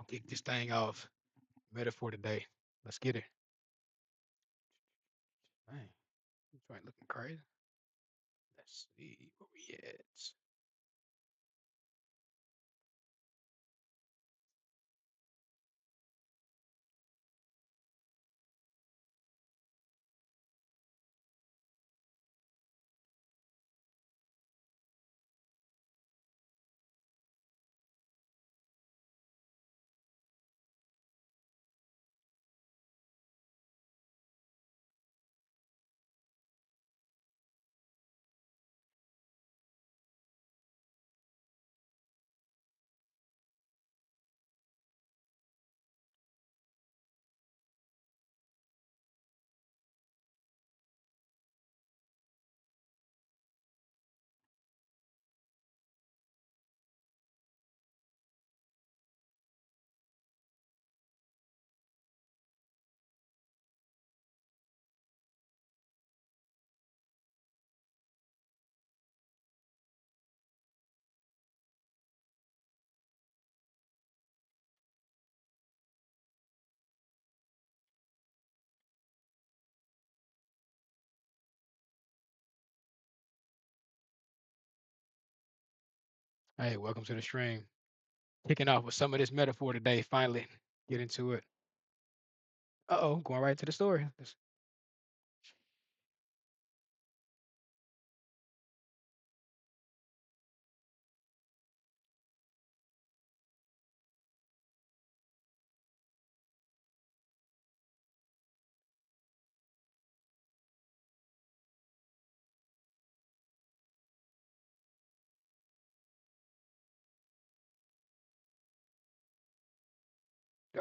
I'll kick this thing off. Metaphor today. Let's get it. Man, this joint looking crazy. Let's see where we at. Hey, welcome to the stream. Kicking off with some of this metaphor today. Finally, get into it. Uh-oh, going right to the story.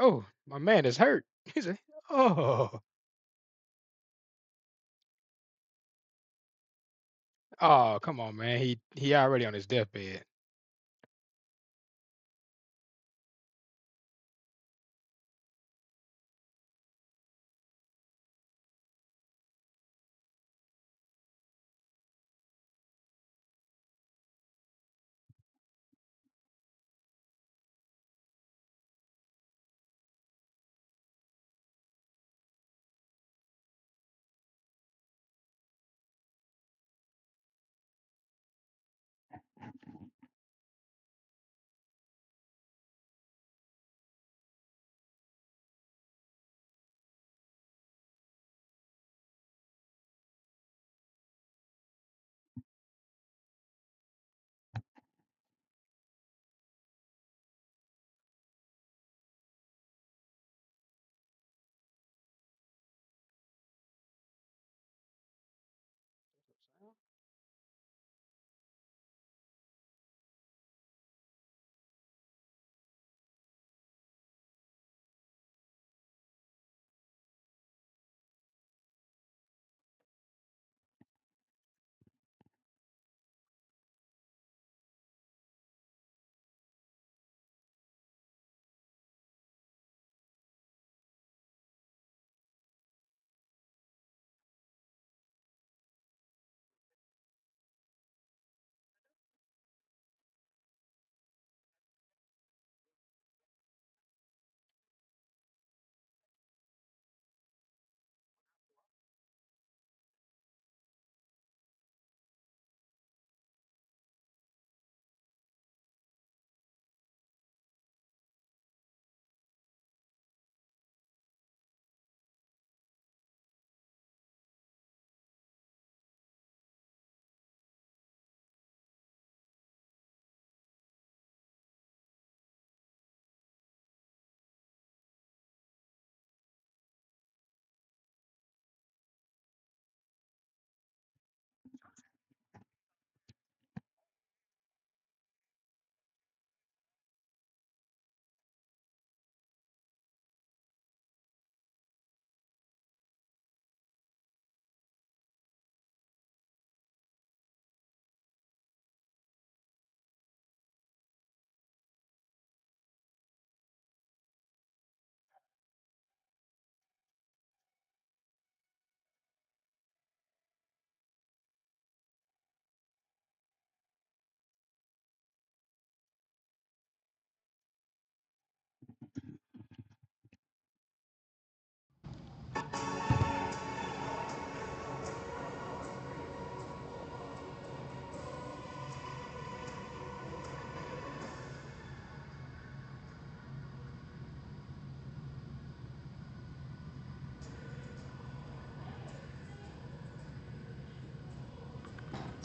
Oh, my man is hurt. He's a, oh, oh, come on, man. He already on his deathbed.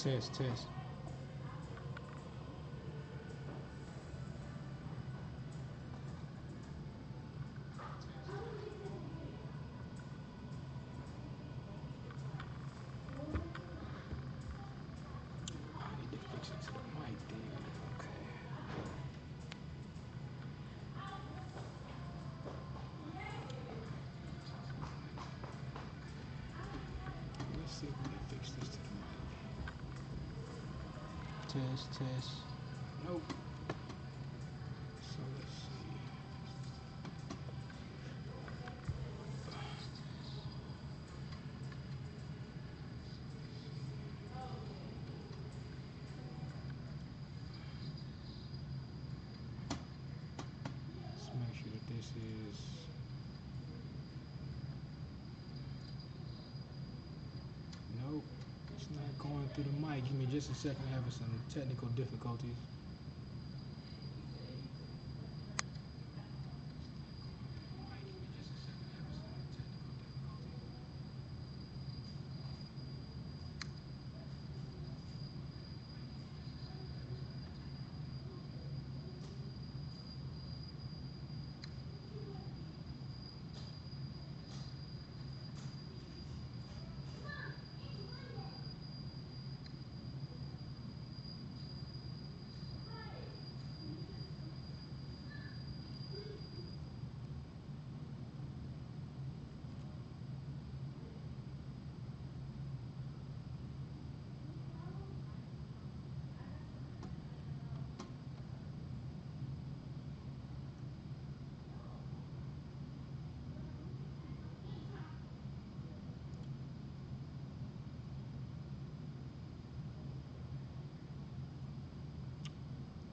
Test, test. I need to fix it to the mic then. Okay. Let's see if we can fix this to the mic. Test, test. Nope. So let's see. Let's make sure that this is. Nope. It's not going through the mic. Give me just a second. Having some technical difficulties.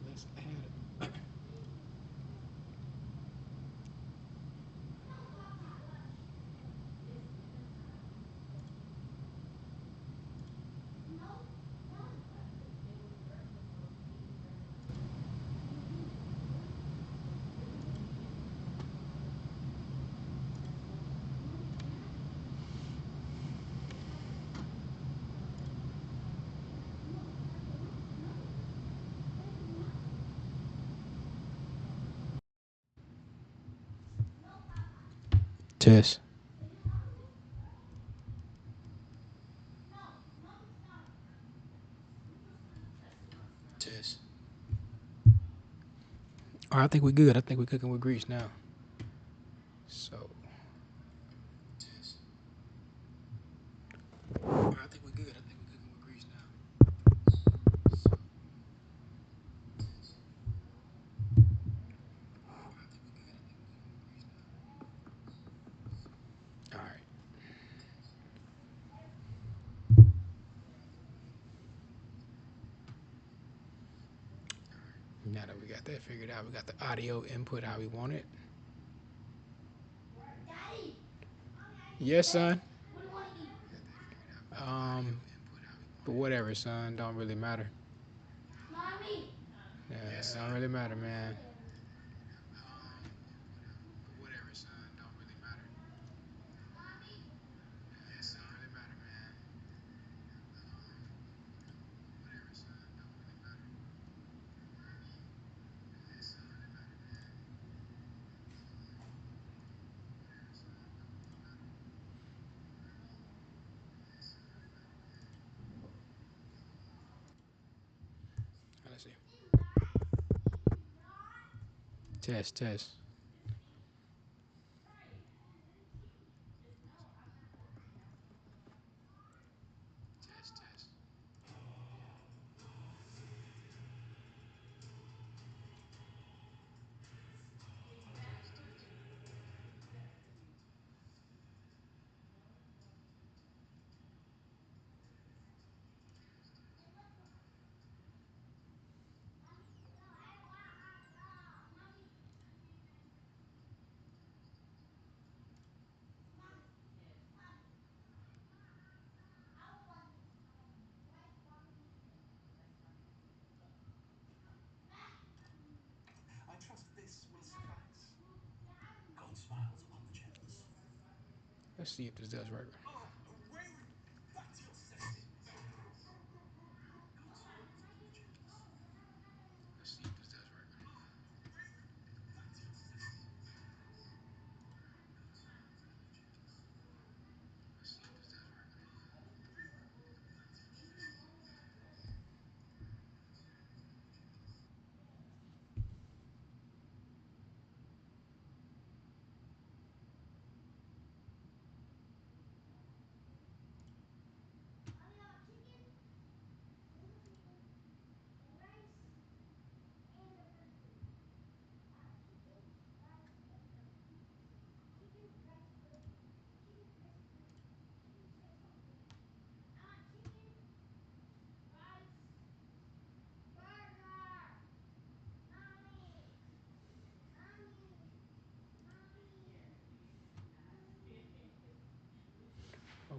Let's add it. Test. Test. All right, I think we're good. I think we're cooking with grease now. So. All right, I think we're good. I think we're cooking with grease now. So. All right. Now that we got that figured out, we got the audio input how we want it. Yes, son. Um, but whatever, son. Don't really matter. Yeah, don't really matter, man. Whatever, son. Don't really matter. Yes, don't really matter, man. Whatever, son. Don't really matter. Yes, don't really matter, man. Let's see. Test, test. Test, test. Let's see if this does work.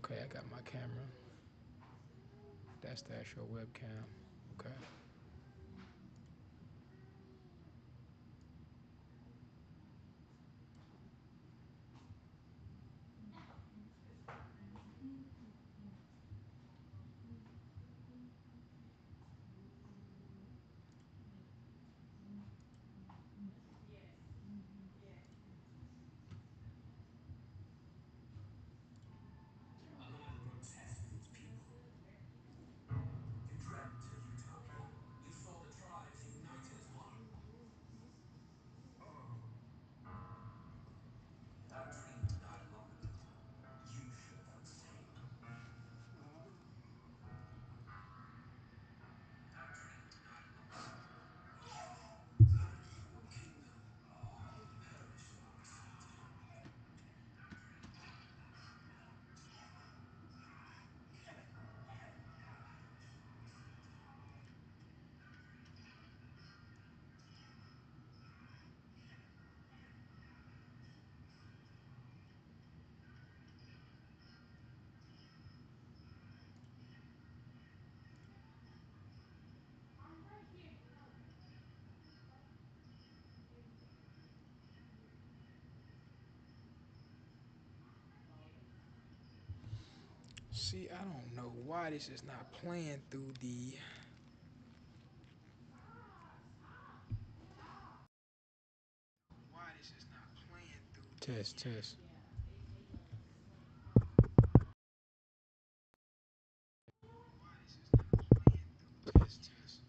Okay, I got my camera. That's the actual webcam. Okay. A little grotesque, these people. You dreamt a utopia. You saw the tribes united as one. That dream died long ago. You should have done the same. That dream died long ago. Perish, O kingdom. Perish, O authority. See, I don't know why this is not playing through the. Why this is not playing through. Test, test. Why this is not playing through. Test, test. Test, test.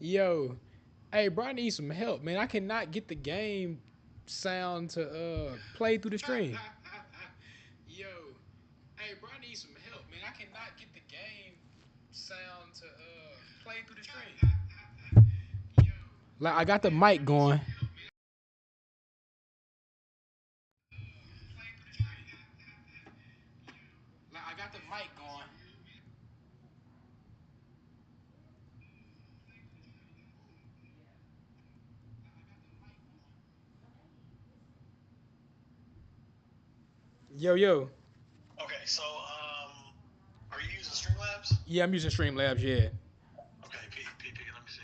Yo, hey, bro, I need some help, man. I cannot get the game sound to play through the stream. Yo, hey, bro, I need some help, man. I cannot get the game sound to play through the stream. Yo, like I got the mic going. Play through the stream. Like I got the mic going. Yo, yo. Okay, so are you using Streamlabs? Yeah, I'm using Streamlabs. Yeah. Okay, let me see.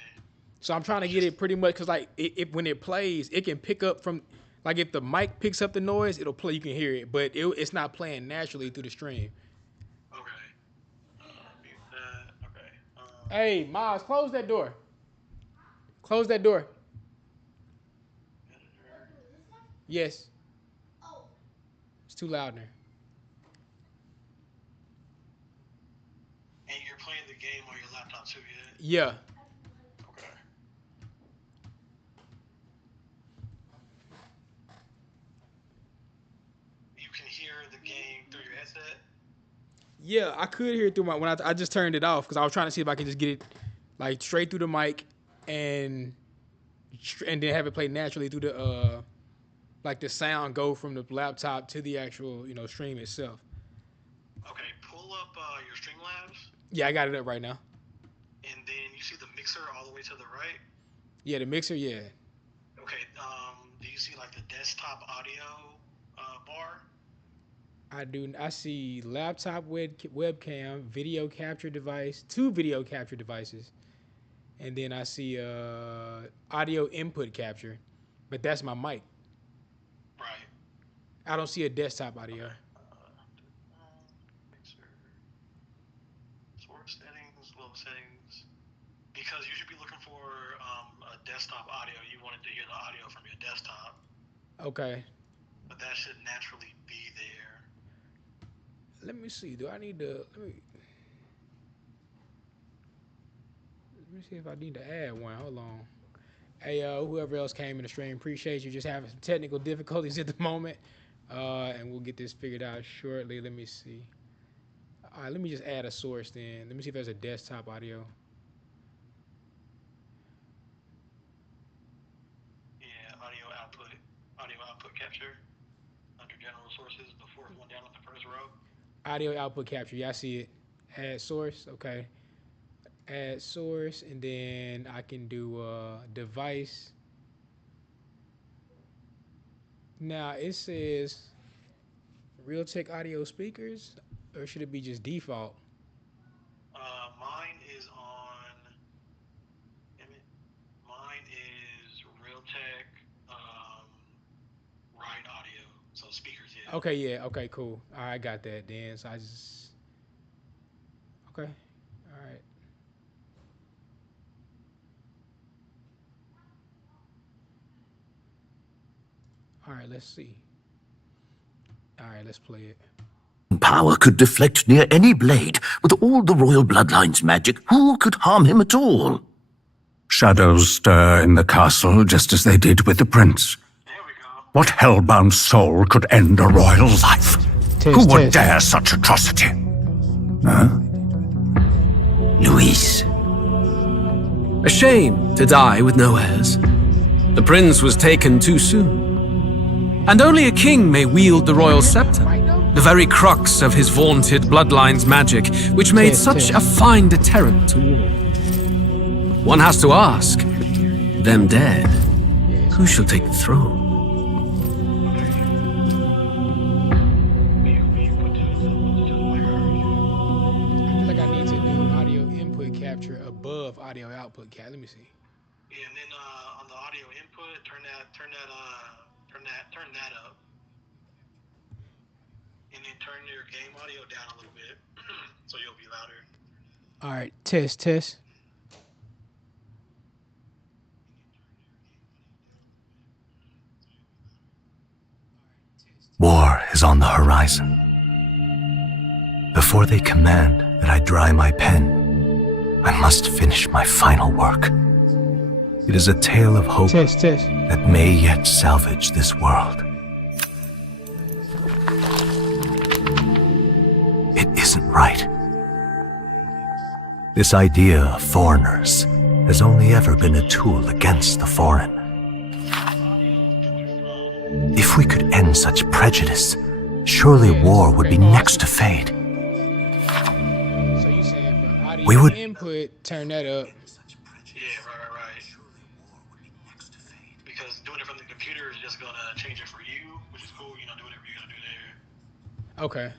So I'm trying to It's get just it pretty much because like it when it plays, it can pick up from like if the mic picks up the noise, it'll play. You can hear it, but it's not playing naturally through the stream. okay. Mute that. Okay. Hey, Miles, close that door. Close that door. Editor. Yes, it's too loud in there. And you're playing the game on your laptop too, yeah? Yeah. Okay. You can hear the game through your headset. Yeah, I could hear it through my when I just turned it off because I was trying to see if I could just get it like straight through the mic and then have it play naturally through the like the sound go from the laptop to the actual stream itself. Okay, pull up your Streamlabs, Yeah, I got it up right now. and then you see the mixer all the way to the right. Yeah, the mixer. Yeah, Okay, do you see like the desktop audio bar? I do. I see laptop webcam, video capture device, two video capture devices, and then I see audio input capture, but that's my mic. Right. I don't see a desktop audio. Okay. Mixer, source settings, low settings. Because you should be looking for a desktop audio. You wanted to hear the audio from your desktop, Okay. but that should naturally be there. Let me see. Do I need to? Let me see if I need to add one. Hold on. Hey, whoever else came in the stream, appreciate you. Just having some technical difficulties at the moment, and we'll get this figured out shortly. Let me see. All right, let me just add a source then. Let me see if there's a desktop audio. Yeah, audio output capture under general sources, the fourth one down at the first row. Audio output capture. Yeah, I see it. Add source. Okay. Add source, and then I can do device. Now it says Realtek audio speakers, or should it be just default? Mine is on. Damn it. Mine is Realtek Ride Audio, so speakers. Yeah. Okay, yeah. Okay, cool. All right, I got that then. So I just okay. All right. All right, let's see. All right, let's play it. Power could deflect near any blade. With all the royal bloodline's magic, who could harm him at all? Shadows stir in the castle just as they did with the prince. There we go. What hellbound soul could end a royal life? Who would dare such atrocity? Huh? Luis. A shame to die with no heirs. The prince was taken too soon. And only a king may wield the royal scepter, the very crux of his vaunted bloodline's magic, which made such a fine deterrent to war. One has to ask, them dead, who shall take the throne? I feel like I need to do audio input capture above audio output capture. Let me see. Yeah, and then on the audio input, turn that up, and then turn your game audio down a little bit, so you'll be louder. All right, test. War is on the horizon. Before they command that I dry my pen, I must finish my final work. It is a tale of hope that may yet salvage this world. It isn't right. This idea of foreigners has only ever been a tool against the foreign. If we could end such prejudice, surely war would be next to fade. So you saying for audio We would input, turn that up. Yeah, right. Because doing it from the computer is just gonna change it for you, which is cool. Do whatever you're gonna do there. Okay.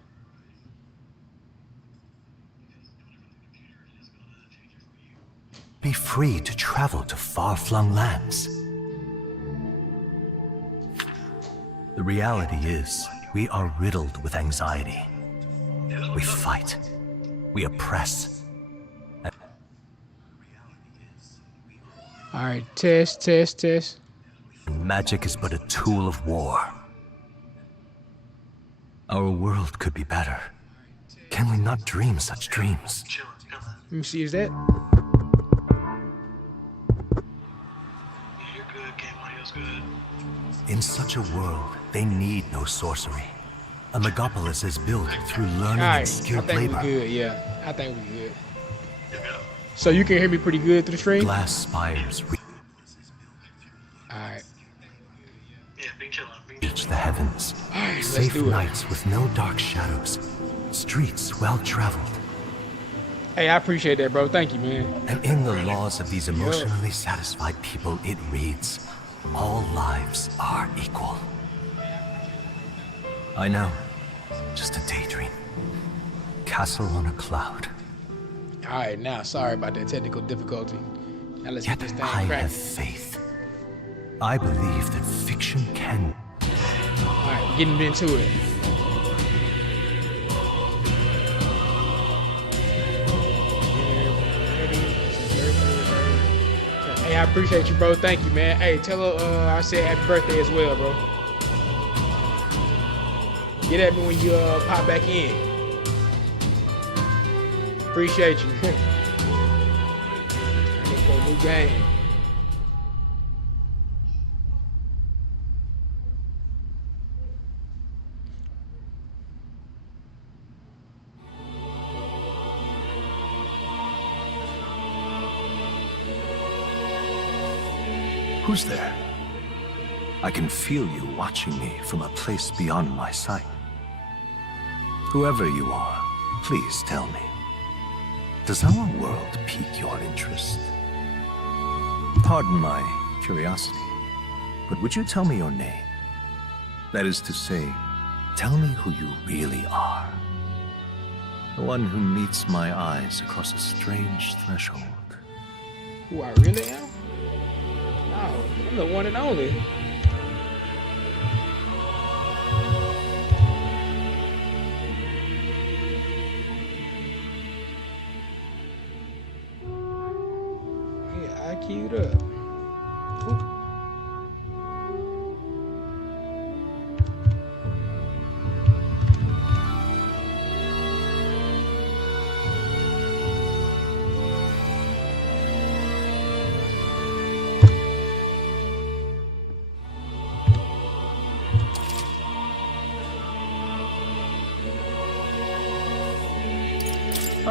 Be free to travel to far-flung lands. The reality is, we are riddled with anxiety. We fight. We oppress. All right. Test, test, test. Magic is but a tool of war. Our world could be better. Can we not dream such dreams? Let me see. Is that? You're good. Game audio's good. In such a world, they need no sorcery. A megapolis is built through learning All and right. I skilled think labor. we're good. Yeah. I think we're good. You're good. So you can hear me pretty good through the stream? Glass spires All right. Yeah, been chilling. reach the heavens. All right, let's Safe do it. nights with no dark shadows. Streets well traveled. Hey, I appreciate that, bro. Thank you, man. And in the laws of these emotionally satisfied people, it reads, all lives are equal. I know. Just a daydream. Castle on a cloud. All right, now, sorry about that technical difficulty. Now let's Yet get this thing I have cracking. faith. I believe that fiction can. All right, getting into it. Hey, I appreciate you, bro. Thank you, man. Hey, tell her I said happy birthday as well, bro. Get at me when you pop back in. Appreciate you. Let's go, new game. Who's there? I can feel you watching me from a place beyond my sight. Whoever you are, please tell me. Does our world pique your interest? Pardon my curiosity, but would you tell me your name? That is to say, tell me who you really are. The one who meets my eyes across a strange threshold. Who I really am? No, I'm the one and only. Yeah, I queued up. Oop.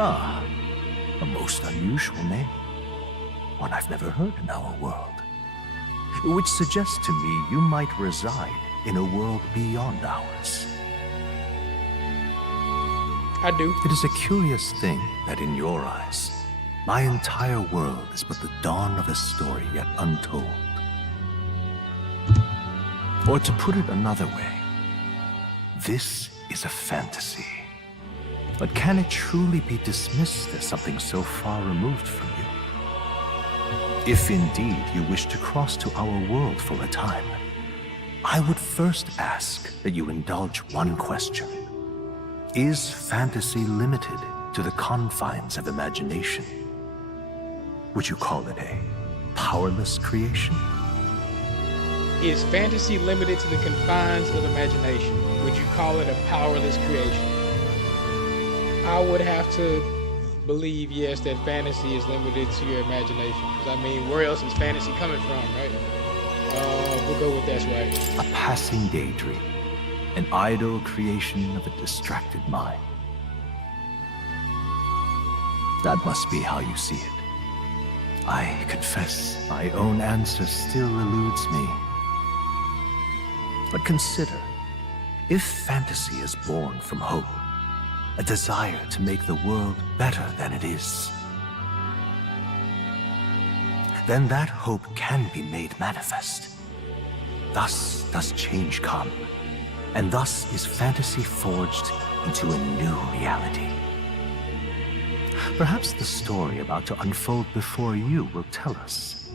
Ah, a most unusual name. One I've never heard in our world. Which suggests to me you might reside in a world beyond ours. I do. It is a curious thing that in your eyes, my entire world is but the dawn of a story yet untold. Or to put it another way, this is a fantasy. But can it truly be dismissed as something so far removed from you? If indeed you wish to cross to our world for a time, I would first ask that you indulge one question. Is fantasy limited to the confines of imagination? Would you call it a powerless creation? Is fantasy limited to the confines of imagination? Would you call it a powerless creation? I would have to believe, yes, that fantasy is limited to your imagination. Because, I mean, where else is fantasy coming from, right? We'll go with that's right. A passing daydream, an idle creation of a distracted mind. That must be how you see it. I confess, my own answer still eludes me. But consider, if fantasy is born from hope, a desire to make the world better than it is, then that hope can be made manifest. Thus does change come, And thus is fantasy forged into a new reality. Perhaps the story about to unfold before you will tell us.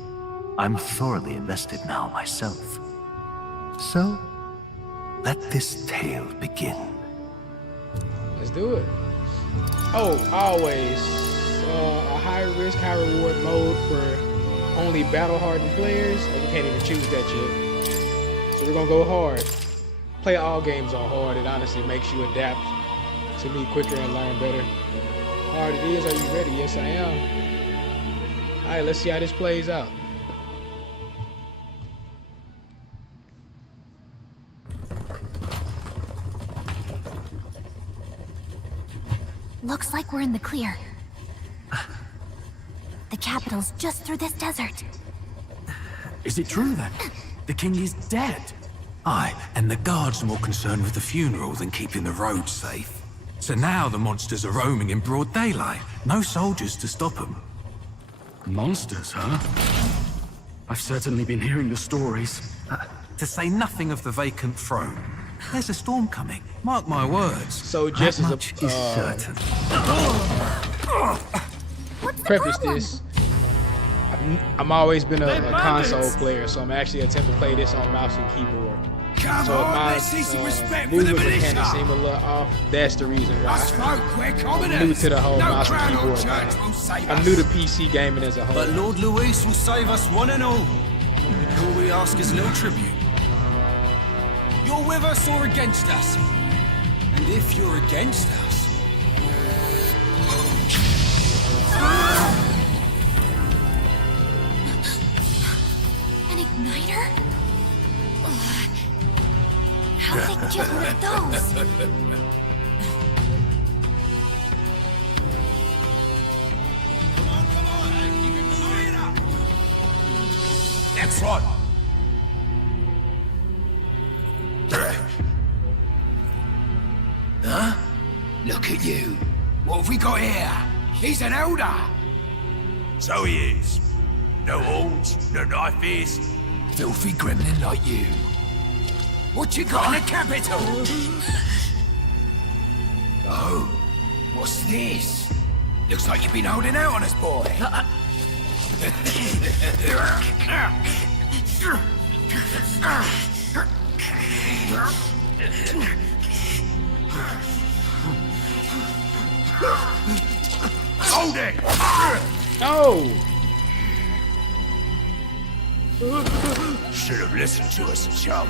I'm thoroughly invested now myself. So, let this tale begin. Let's do it. Oh, always. A high risk, high reward mode for only battle hardened players. Oh, we can't even choose that yet. So we're gonna go hard. Play all games on hard. It honestly makes you adapt to me quicker and learn better. Hard it is. Are you ready? Yes, I am. Alright, let's see how this plays out. Looks like we're in the clear. The capital's just through this desert. Is it true then? The king is dead? Aye, and the guards are more concerned with the funeral than keeping the roads safe. So now the monsters are roaming in broad daylight. No soldiers to stop them. Monsters, huh? I've certainly been hearing the stories. To say nothing of the vacant throne. There's a storm coming, mark my words. So just as much is certain. Preface this. I'm always been a console player, so I'm actually attempting to play this on mouse and keyboard. So if my movement mechanics seem a little off, that's the reason why. I'm new to the whole mouse and keyboard thing. I'm new to PC gaming as a whole. But Lord Luis will save us one and all. All we ask is no tribute. You're with us or against us? And if you're against us... An igniter? Ugh. How did they get rid of those? Come on, keep it moving up! Next one! Huh? Look at you. What have we got here? He's an elder. So he is. No horns, no knife ears. Filthy gremlin like you. What you got in the capital? Oh, what's this? Looks like you've been holding out on us, boy. Hold it! Oh! Should have listened to us, chum.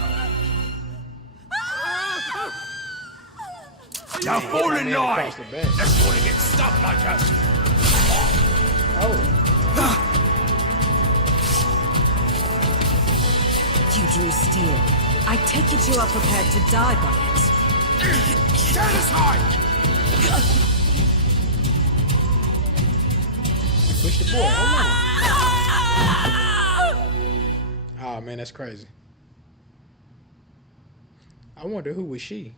Now fall in line! Let's want to get stuck like us! Oh. You drew steel. I take it you are prepared to die by it. Stand aside! Push the boy. Hold on. Oh man, that's crazy. I wonder who was she?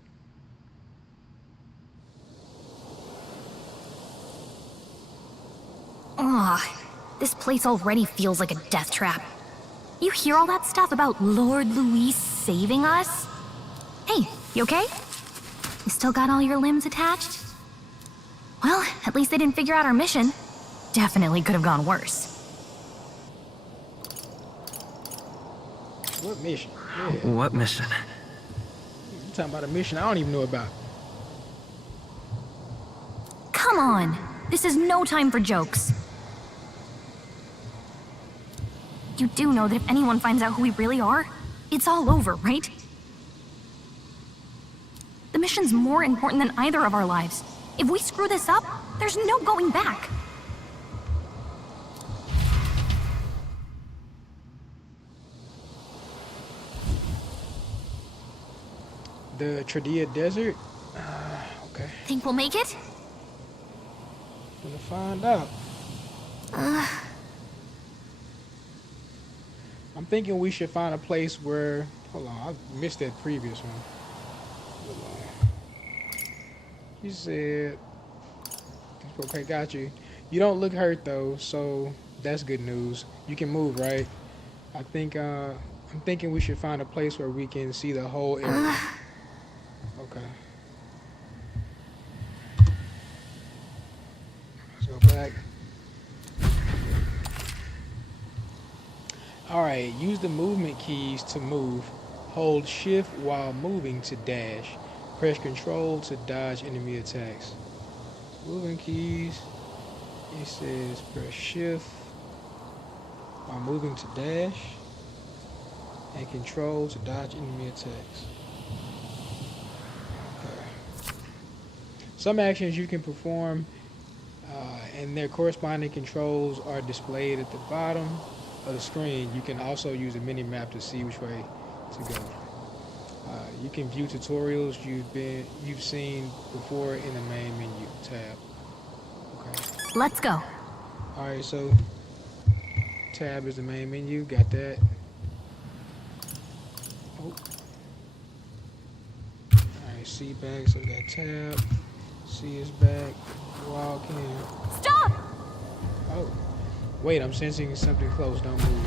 Ugh, this place already feels like a death trap. You hear all that stuff about Lord Luis saving us? Hey, you okay? You still got all your limbs attached? Well, at least they didn't figure out our mission. Definitely could have gone worse. What mission? Yeah. What mission? You talking about a mission I don't even know about. Come on! This is no time for jokes. You do know that if anyone finds out who we really are, it's all over, right? The mission's more important than either of our lives. If we screw this up, there's no going back. The Tradia Desert? Okay. Think we'll make it? Gonna find out. I'm thinking we should find a place where... Hold on, I missed that previous one. Hold on. You said... Okay, got you. You don't look hurt though, so that's good news. You can move, right? I think, I'm thinking we should find a place where we can see the whole area. Okay. Let's go back. Alright, use the movement keys to move. Hold shift while moving to dash. Press control to dodge enemy attacks. Moving keys. It says press shift while moving to dash. And control to dodge enemy attacks. Okay. Some actions you can perform and their corresponding controls are displayed at the bottom of the screen. You can also use a mini map to see which way to go. You can view tutorials you've seen before in the main menu tab. Okay. Let's go. All right, so tab is the main menu. Got that. Oh. All right, C back. So we got tab. C is back. Walk in. Stop! Oh. Wait, I'm sensing something close. Don't move.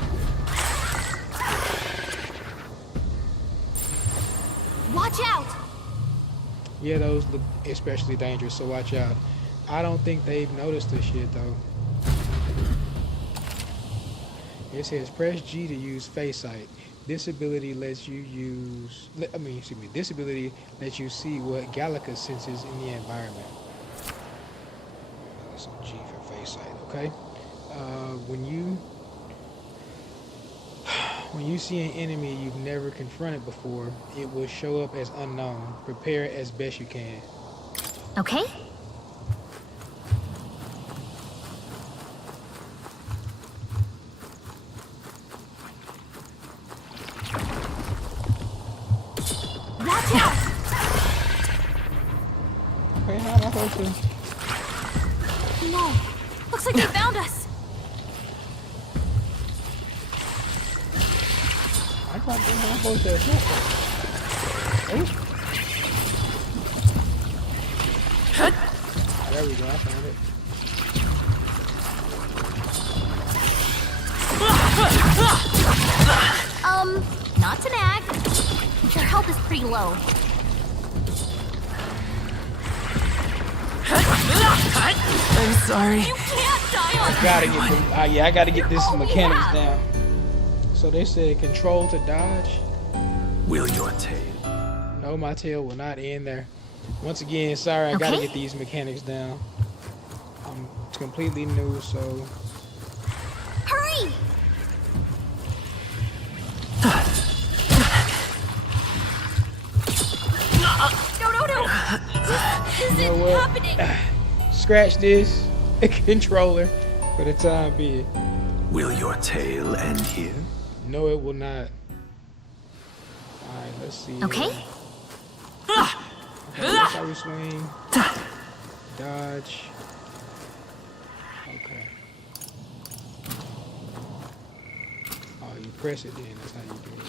Watch out! Yeah, those look especially dangerous, so watch out. I don't think they've noticed this yet, though. It says press G to use face sight. This ability lets you this ability lets you see what Gallica senses in the environment. So G for face sight, okay? When you see an enemy you've never confronted before, it will show up as unknown. Prepare as best you can. Okay. Watch out! Okay, how am I supposed to? No. Looks like they found us. I can't think I'm supposed to attack them. Oh. There we go, I found it. Not to nag. Their health is pretty low. I'm sorry. You can't die on I gotta get this mechanics down. So they said control to dodge. Will your tail? No, my tail will not end there. Once again, sorry, I gotta get these mechanics down. I'm completely new, so. Hurry! No. This isn't happening. Scratch this controller for the time being. Will your tail end here? No, it will not. Alright, let's see. Okay. Okay, that's how we swing. Dodge. Okay. Oh, you press it then. That's how you do it.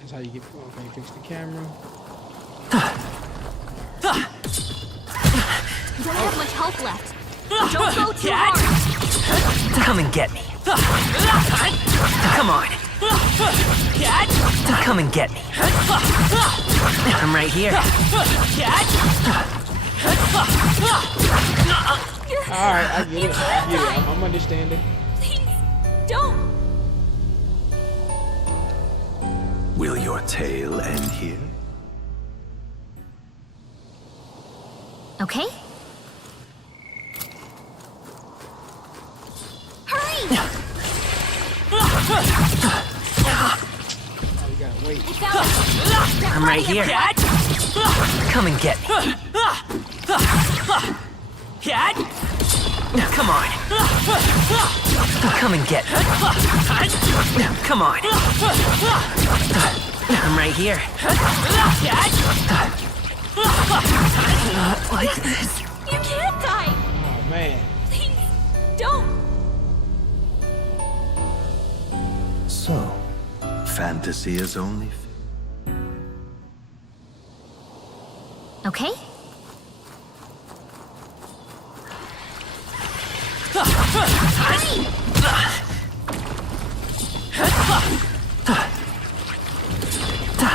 That's how you get. Okay, fix the camera. You don't have much health left. Don't go too hard. Come and get me. Come on. Come and get me. I'm right here. Alright, I get it. I'm understanding. Please, don't. Will your tail end here? Okay. Hurry! Oh, you gotta wait. I'm right here. Come and get me. Come on. Come and get me. Come on. I'm right here. Not like this. You can't die. Oh man. Please, don't. So, fantasy is only. Okay.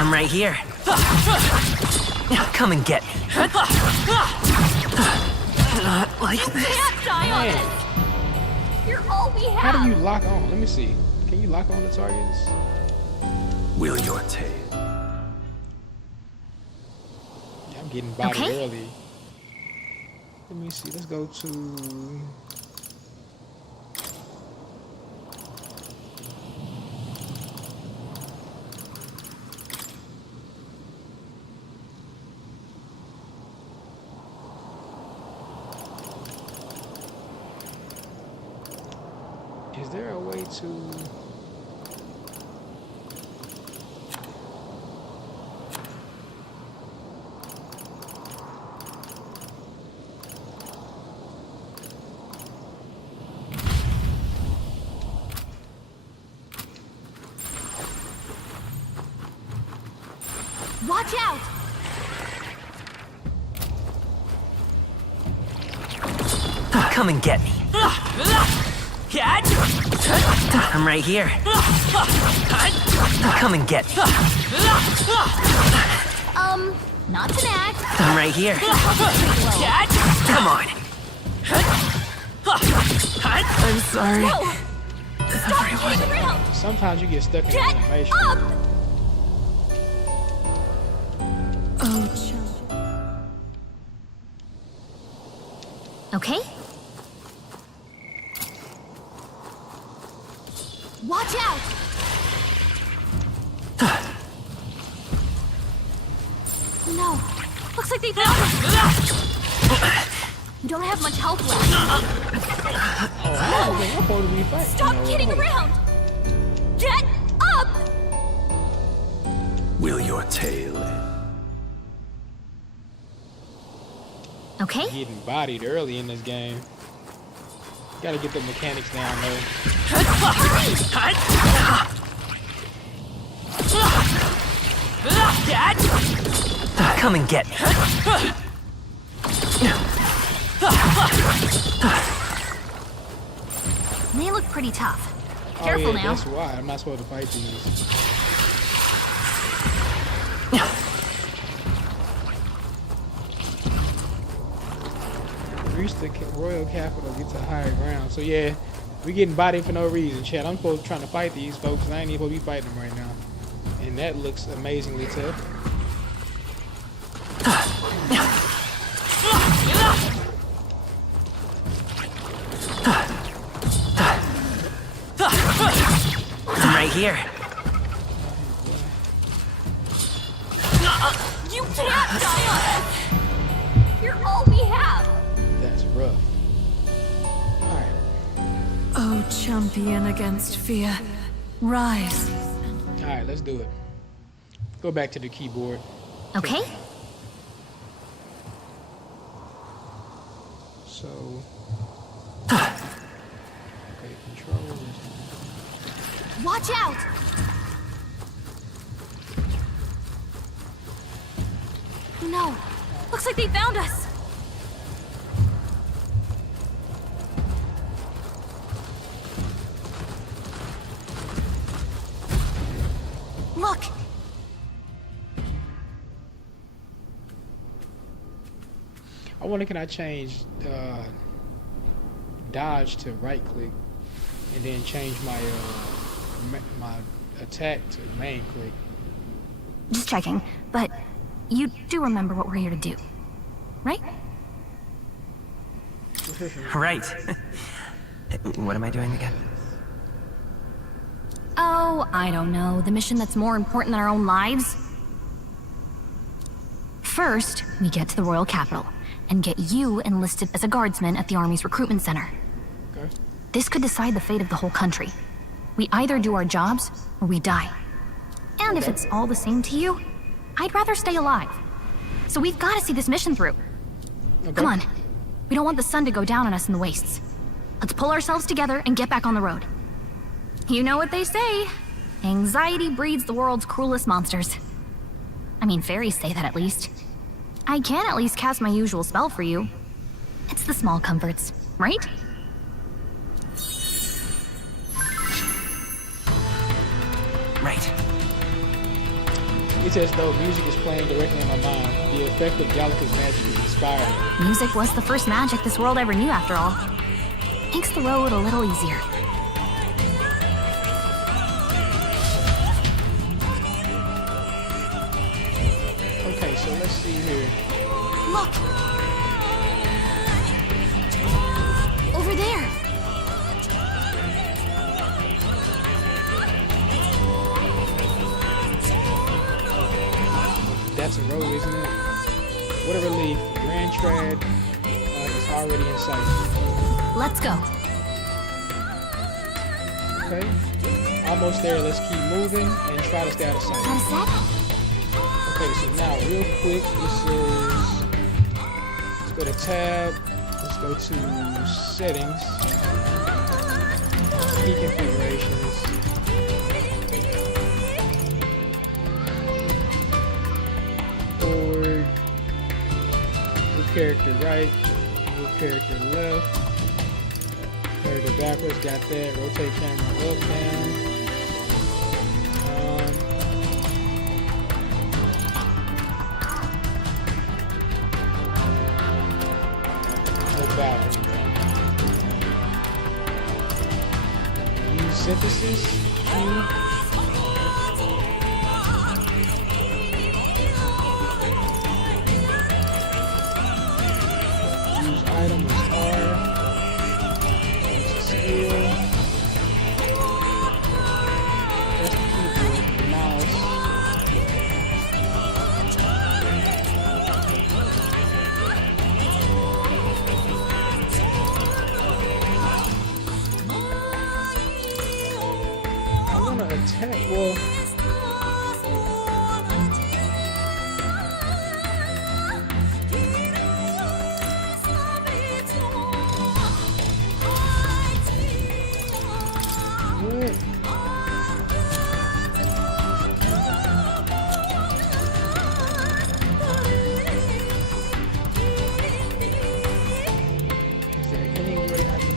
I'm right here. Come and get me. Not like this. Can't die on Man. us! You're all we How have! do you lock on? Let me see. Can you lock on the targets? Will your tale. Yeah, I'm getting bodied Okay. early. Let me see. Let's go to. Is there a way to? Watch out! Come and get me. I'm right here. Come and get me. Not tonight. I'm right here. Come on. I'm sorry. No! Stop kidding around! Sometimes you get stuck in Get animation. up! Oh, chum. Okay. Watch out! No. Looks like they found us. You don't have much health left. Oh, I think I'm supposed to be fighting. Stop No, kidding wait. around! Get up! Will your tale end? Okay. Getting bodied early in this game. Gotta get the mechanics down though. Come and get me. They look pretty tough. Oh, Careful yeah, now. that's why I'm not supposed to fight these. Reach the royal capital, get to higher ground. So yeah, we getting bodied for no reason, Chad. I'm supposed to trying to fight these folks, and I ain't even supposed to be fighting them right now. And that looks amazingly tough. I'm right here. You can't die on us! You're all we have! That's rough. Alright. Oh, champion against fear. Rise. Alright, let's do it. Go back to the keyboard. Okay. So okay, controls. Watch out! No. Looks like they found us. Look. I wonder, can I change dodge to right click and then change my my attack to main click? Just checking, but you do remember what we're here to do, right? Right. What am I doing again? Oh, I don't know. The mission that's more important than our own lives? First, we get to the royal capital and get you enlisted as a guardsman at the army's recruitment center. Okay. This could decide the fate of the whole country. We either do our jobs or we die. And if it's all the same to you, I'd rather stay alive. So we've got to see this mission through. Okay. Come on. We don't want the sun to go down on us in the wastes. Let's pull ourselves together and get back on the road. You know what they say. Anxiety breeds the world's cruelest monsters. I mean, fairies say that at least. I can at least cast my usual spell for you. It's the small comforts, right? Right. It's as though music is playing directly in my mind. The effect of Gallica's magic is inspiring. Music was the first magic this world ever knew, after all. Makes the road a little easier. Okay, so let's see here. Look! Over there! That's a road, isn't it? What a relief. Grand Trad is already in sight. Let's go. Okay. Almost there. Let's keep moving and try to stay out of sight. Got a set? Okay, so now real quick, this is, let's go to tab, let's go to settings, key configurations, forward, move character right, move character left, character backwards, got that, rotate camera up, down, use synthesis, Q. Use item is R. Use skill. That's the keyboard, the mouse. Attack, well, what? Is there any way I can...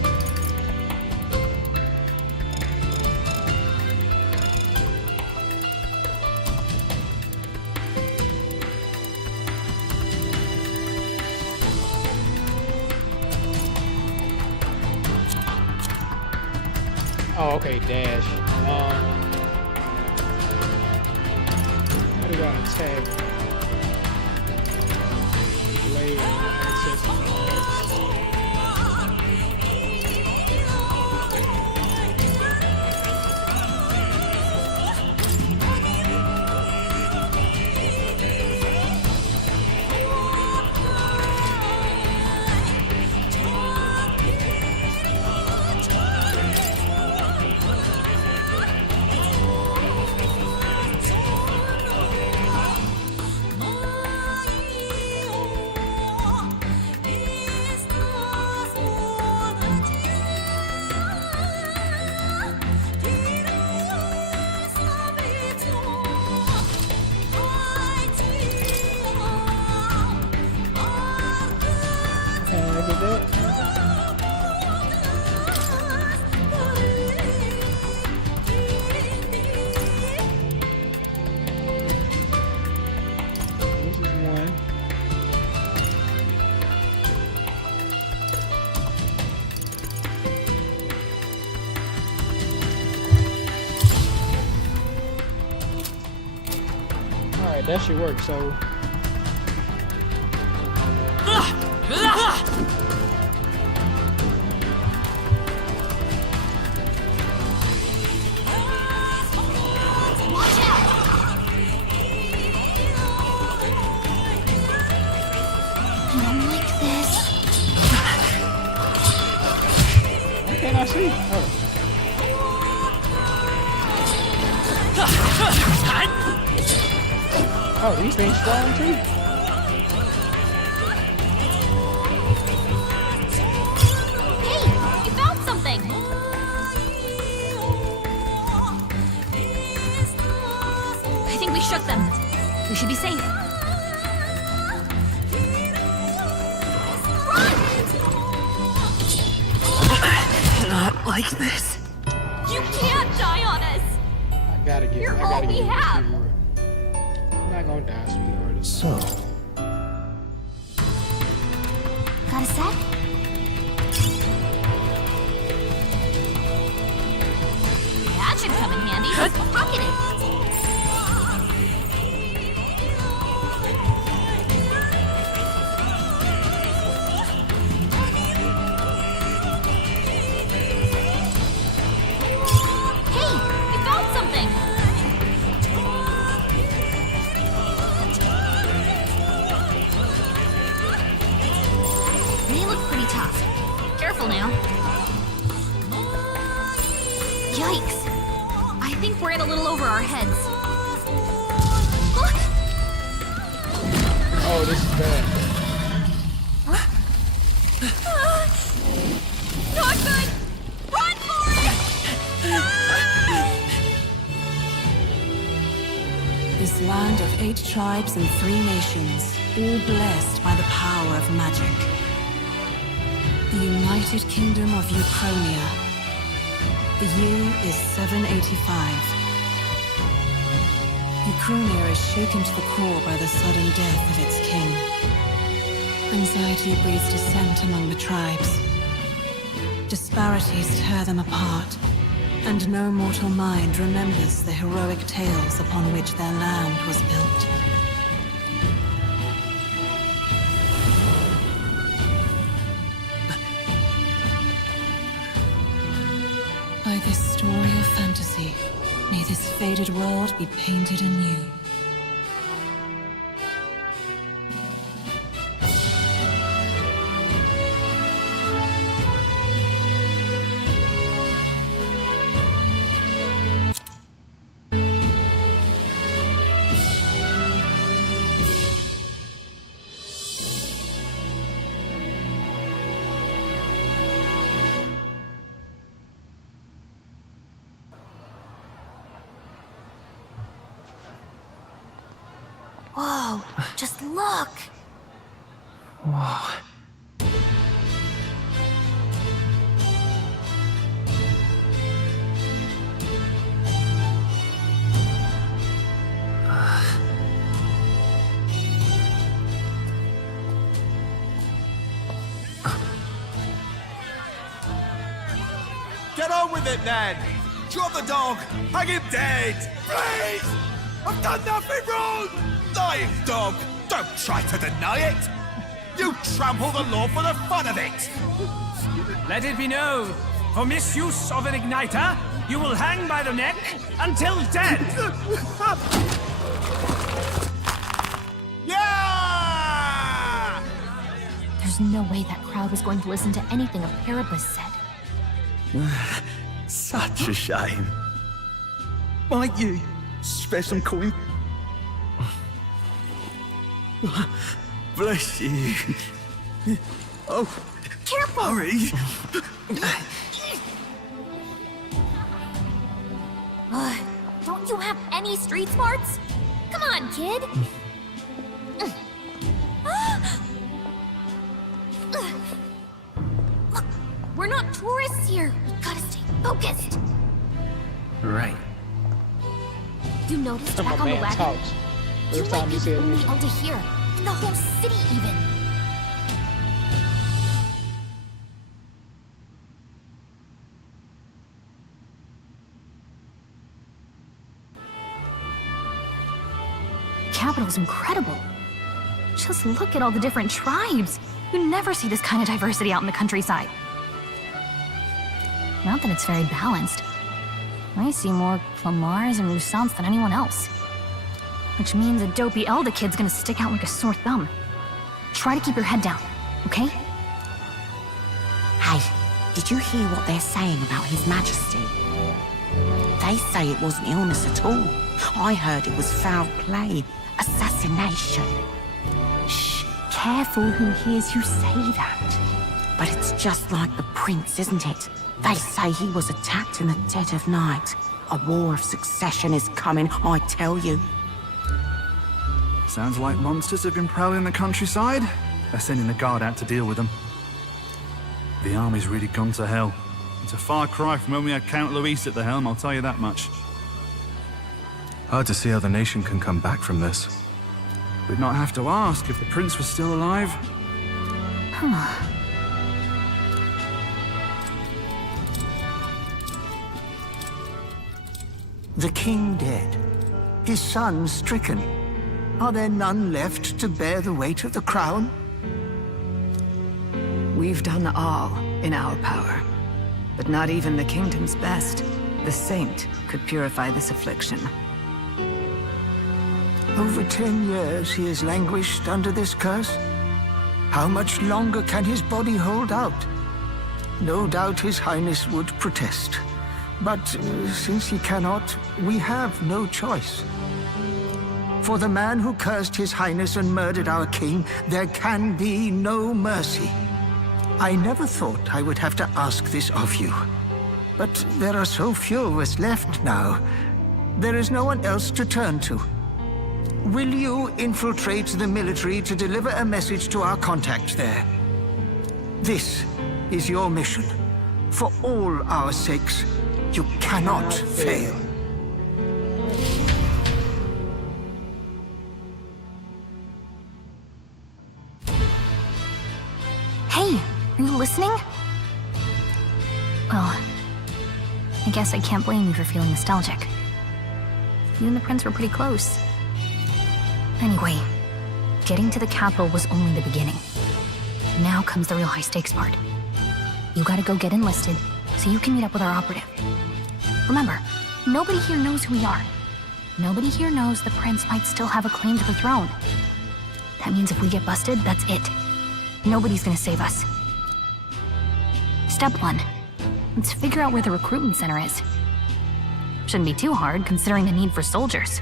Oh, okay, dash. How do I attack? Blade access. Alright, that should work, so... Can I see? Oh, these things strong too. Hey, you found something. I think we shook them. We should be safe. Not like this. You can't die on us. I gotta get. You're I gotta all we get have. not gonna die, sweetheart. So, Got a sec? That should come in handy. Let's pocket it. Hey, we found something. They look pretty tough. Careful now. Yikes. I think we're in a little over our heads. Oh, this is bad. Not good! Run for it! This land of 8 tribes and 3 nations, all blessed by the power of magic. The United Kingdom of Ukrainia. The year is 785. Ukrainia is shaken to the core by the sudden death of its king. Anxiety breeds dissent among the tribes. Disparities tear them apart, and no mortal mind remembers the heroic tales upon which their land was built. By this story of fantasy, may this faded world be painted anew. Whoa, just look! whoa. Get on with it, then! Drop the dog! Hang him dead! Please! I've done nothing wrong! Lying dog! Don't try to deny it! You trample the law for the fun of it! Let it be known, for misuse of an igniter, you will hang by the neck until dead! Yeah! There's no way that crowd was going to listen to anything a Erebus said. Such a shame. Might you spare some coin? Bless you. Oh, Careful! hurry. Don't you have any street smarts? Come on, kid! Look, we're not tourists here. We gotta stay focused. Right. You noticed My back on the man wagon? talks. You First might time be you the said only me. Elder here, in the whole city even. Capital's incredible. Just look at all the different tribes. You never see this kind of diversity out in the countryside. Not that it's very balanced. I see more Clamars and Roussants than anyone else. Which means a dopey Elder kid's gonna stick out like a sore thumb. Try to keep your head down, okay? Hey, did you hear what they're saying about His Majesty? They say it wasn't illness at all. I heard it was foul play, assassination. Shh, careful who hears you say that. But it's just like the prince, isn't it? They say he was attacked in the dead of night. A war of succession is coming, I tell you. Sounds like monsters have been prowling the countryside. They're sending the guard out to deal with them. The army's really gone to hell. It's a far cry from when we had Count Luis at the helm, I'll tell you that much. Hard to see how the nation can come back from this. We'd not have to ask if the prince was still alive. The king dead, his son stricken. Are there none left to bear the weight of the crown? We've done all in our power, but not even the kingdom's best, the saint, could purify this affliction. Over 10 years he has languished under this curse. How much longer can his body hold out? No doubt his highness would protest. But since he cannot, we have no choice. For the man who cursed his highness and murdered our king, there can be no mercy. I never thought I would have to ask this of you. But there are so few of us left now. There is no one else to turn to. Will you infiltrate the military to deliver a message to our contacts there? This is your mission. For all our sakes, you cannot fail. Hey, are you listening? Well, I guess I can't blame you for feeling nostalgic. You and the prince were pretty close. Anyway, getting to the capital was only the beginning. Now comes the real high-stakes part. You gotta go get enlisted, so you can meet up with our operative. Remember, nobody here knows who we are. Nobody here knows the prince might still have a claim to the throne. That means if we get busted, that's it. Nobody's gonna save us. Step 1. Let's figure out where the recruitment center is. Shouldn't be too hard, considering the need for soldiers.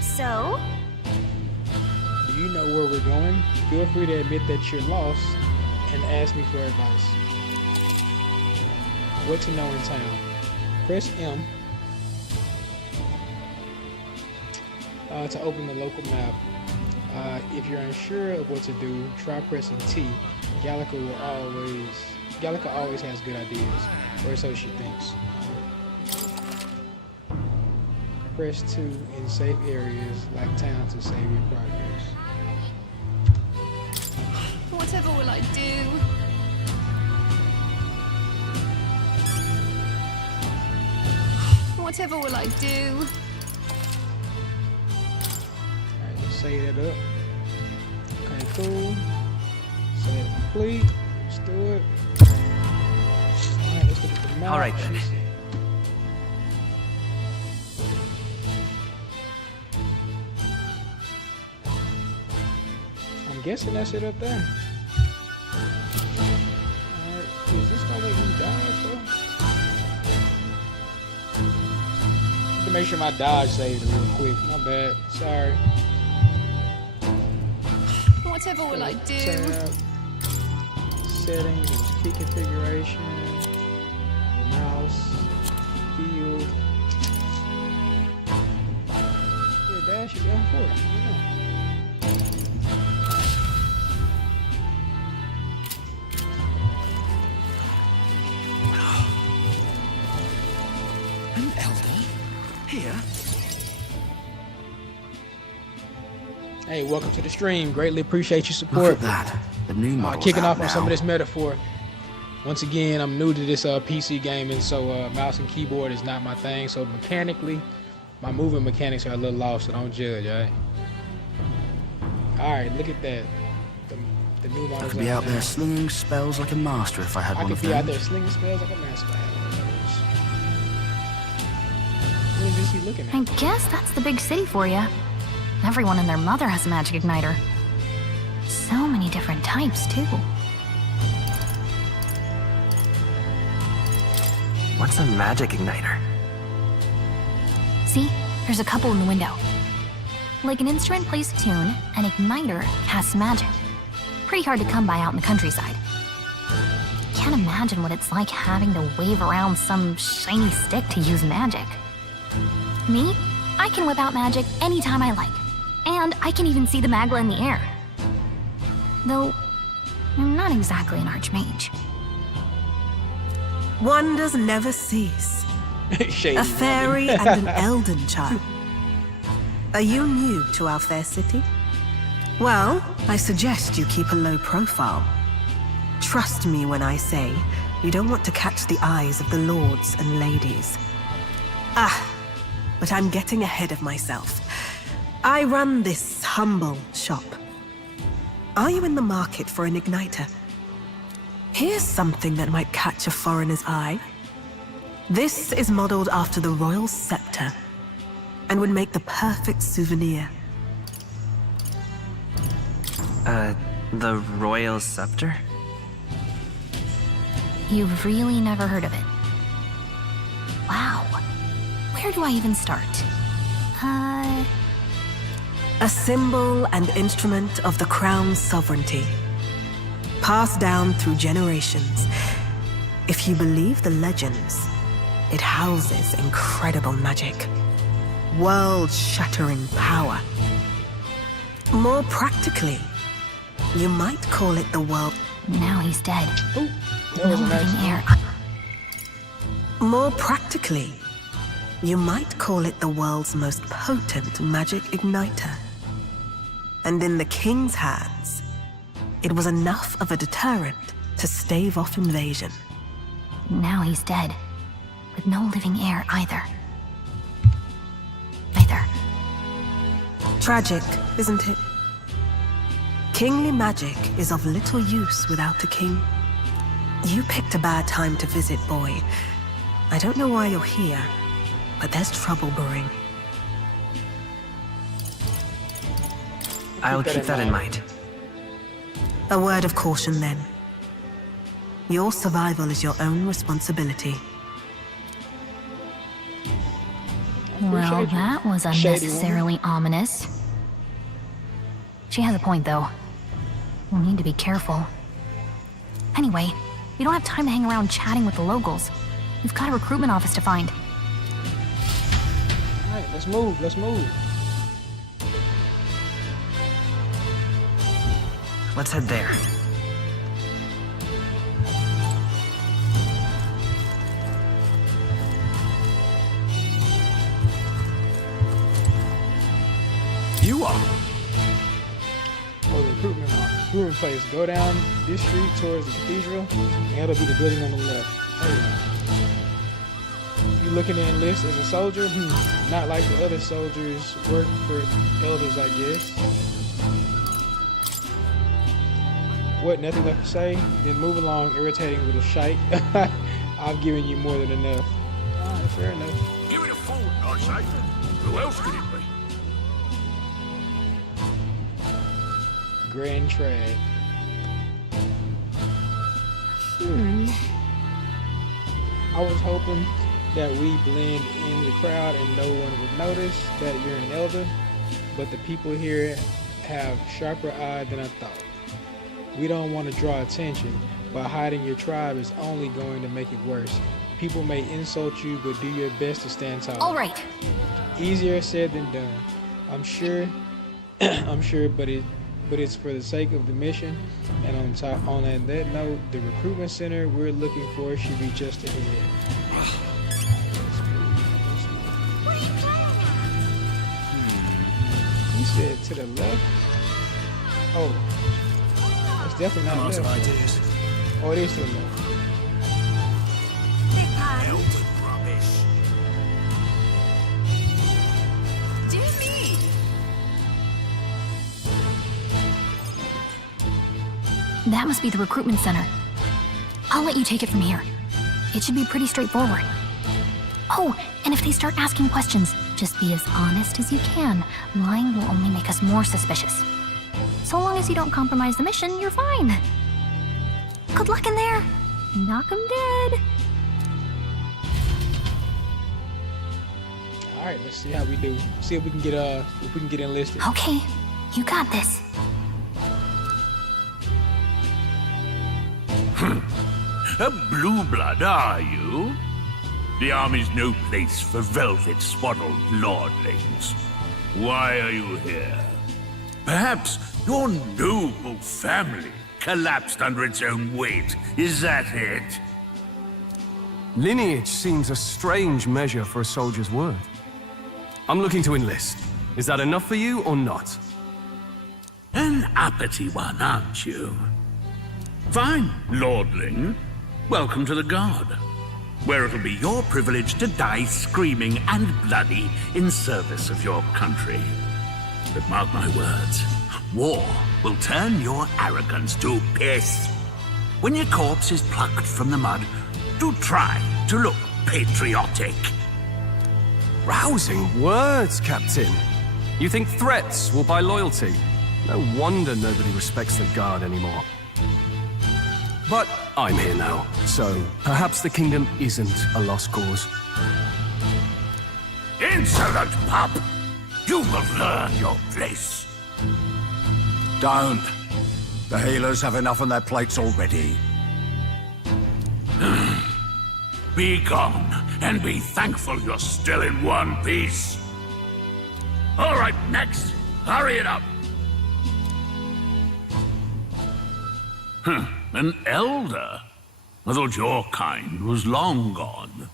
So? Do you know where we're going? Feel free to admit that you're lost and ask me for advice. What to know in town? Press M to open the local map. If you're unsure of what to do, try pressing T. Gallica always has good ideas, or so she thinks. Press 2 in safe areas like town to save your progress. Whatever will I do? Whatever will I do? Alright, let's save that up. Okay, cool. Save complete. Let's do it. Alright, let's look at the map. Alright then. I'm guessing that's it up there. Alright, is this gonna make me dodge though? To make sure my dodge saved real quick. My bad. Sorry. Whatever will I do? Tab. Settings, key configuration, mouse, field. Yeah, dash is L4. I don't know. An elder? Here? Hey, welcome to the stream. Greatly appreciate your support. Look at that. The new model's Kicking out off on now. some of this metaphor. Once again, I'm new to this PC gaming, so mouse and keyboard is not my thing. So mechanically, my movement mechanics are a little off, so don't judge, alright? Alright, look at that. The new I model's could be out now. there slinging spells like a master if I had I one could of be them. out there slinging spells like a master. I had one of those. What is he looking at? I guess that's the big city for you. Everyone and their mother has a magic igniter. So many different types, too. What's a magic igniter? See? There's a couple in the window. Like an instrument plays a tune, an igniter casts magic. Pretty hard to come by out in the countryside. Can't imagine what it's like having to wave around some shiny stick to use magic. Me? I can whip out magic anytime I like. And I can even see the magla in the air. Though, I'm not exactly an archmage. Wonders never cease. Shady A woman. fairy and an elden child. Are you new to our fair city? Well, I suggest you keep a low profile. Trust me when I say you don't want to catch the eyes of the lords and ladies. But I'm getting ahead of myself. I run this humble shop. Are you in the market for an igniter? Here's something that might catch a foreigner's eye. This is modeled after the royal scepter and would make the perfect souvenir. The royal scepter? You've really never heard of it. Wow. Where do I even start? A symbol and instrument of the crown's sovereignty. Passed down through generations. If you believe the legends, it houses incredible magic. World-shattering power. More practically, you might call it the world... Now he's dead. Ooh, No living heir. More practically, you might call it the world's most potent magic igniter. And in the king's hands, it was enough of a deterrent to stave off invasion. Now he's dead. With no living heir either. Tragic, isn't it? Kingly magic is of little use without a king. You picked a bad time to visit, boy. I don't know why you're here, but there's trouble brewing. I'll keep that in mind. A word of caution, then. Your survival is your own responsibility. Well, that was unnecessarily ominous. She has a point, though. We'll need to be careful. Anyway, we don't have time to hang around chatting with the locals. We've got a recruitment office to find. Alright, let's move, let's move. Let's head there. You are? Oh, the recruitment place. Go down this street towards the cathedral, and it'll be the building on the left. Hey. You looking to enlist as a soldier? Not like the other soldiers work for elders, I guess. What, nothing left to say? Then move along, irritating little shite. I've given you more than enough. Alright, fair enough. Give it a fortnight, I say. Who else could it be? Grand Trad. I was hoping that we blend in the crowd and no one would notice that you're an elder, but the people here have sharper eye than I thought. We don't want to draw attention, but hiding your tribe is only going to make it worse. People may insult you, but do your best to stand tall. All right. Easier said than done. I'm sure, but it's for the sake of the mission. And on that note, the recruitment center we're looking for should be just ahead. You said to the left? Oh, it's definitely not left. Ideas. Oh, it is to the left. Elven rubbish. That must be the recruitment center. I'll let you take it from here. It should be pretty straightforward. Oh, and if they start asking questions, just be as honest as you can. Lying will only make us more suspicious. So long as you don't compromise the mission, you're fine. Good luck in there. Knock 'em dead. All right, let's see how we do. See if we can get enlisted. Okay, you got this. A blue blood, are you? The army's no place for velvet-swaddled lordlings. Why are you here? Perhaps your noble family collapsed under its own weight. Is that it? Lineage seems a strange measure for a soldier's word. I'm looking to enlist. Is that enough for you or not? An uppity one, aren't you? Fine, lordling. Welcome to the Guard, where it'll be your privilege to die screaming and bloody in service of your country. But mark my words, war will turn your arrogance to piss. When your corpse is plucked from the mud, do try to look patriotic. Rousing words, Captain. You think threats will buy loyalty? No wonder nobody respects the Guard anymore. But I'm here now, so perhaps the kingdom isn't a lost cause. Insolent pup! You will learn your place. Don't. The healers have enough on their plates already. Be gone, and be thankful you're still in one piece. All right, next. Hurry it up. An elder? I thought your kind was long gone.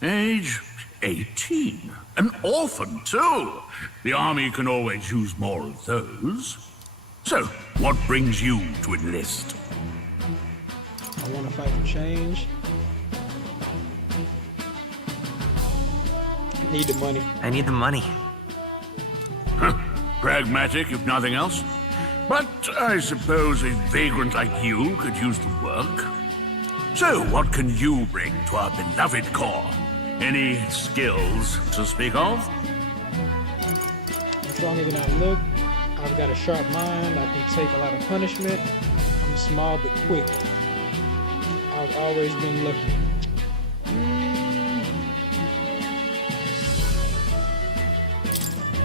Age 18. An orphan, too. The army can always use more of those. So, what brings you to enlist? I want to fight for change. Need the money. I need the money. Pragmatic, if nothing else. But I suppose a vagrant like you could use the work. So, what can you bring to our beloved corps? Any skills to speak of? I'm stronger than I look. I've got a sharp mind. I can take a lot of punishment. I'm small but quick. I've always been lucky.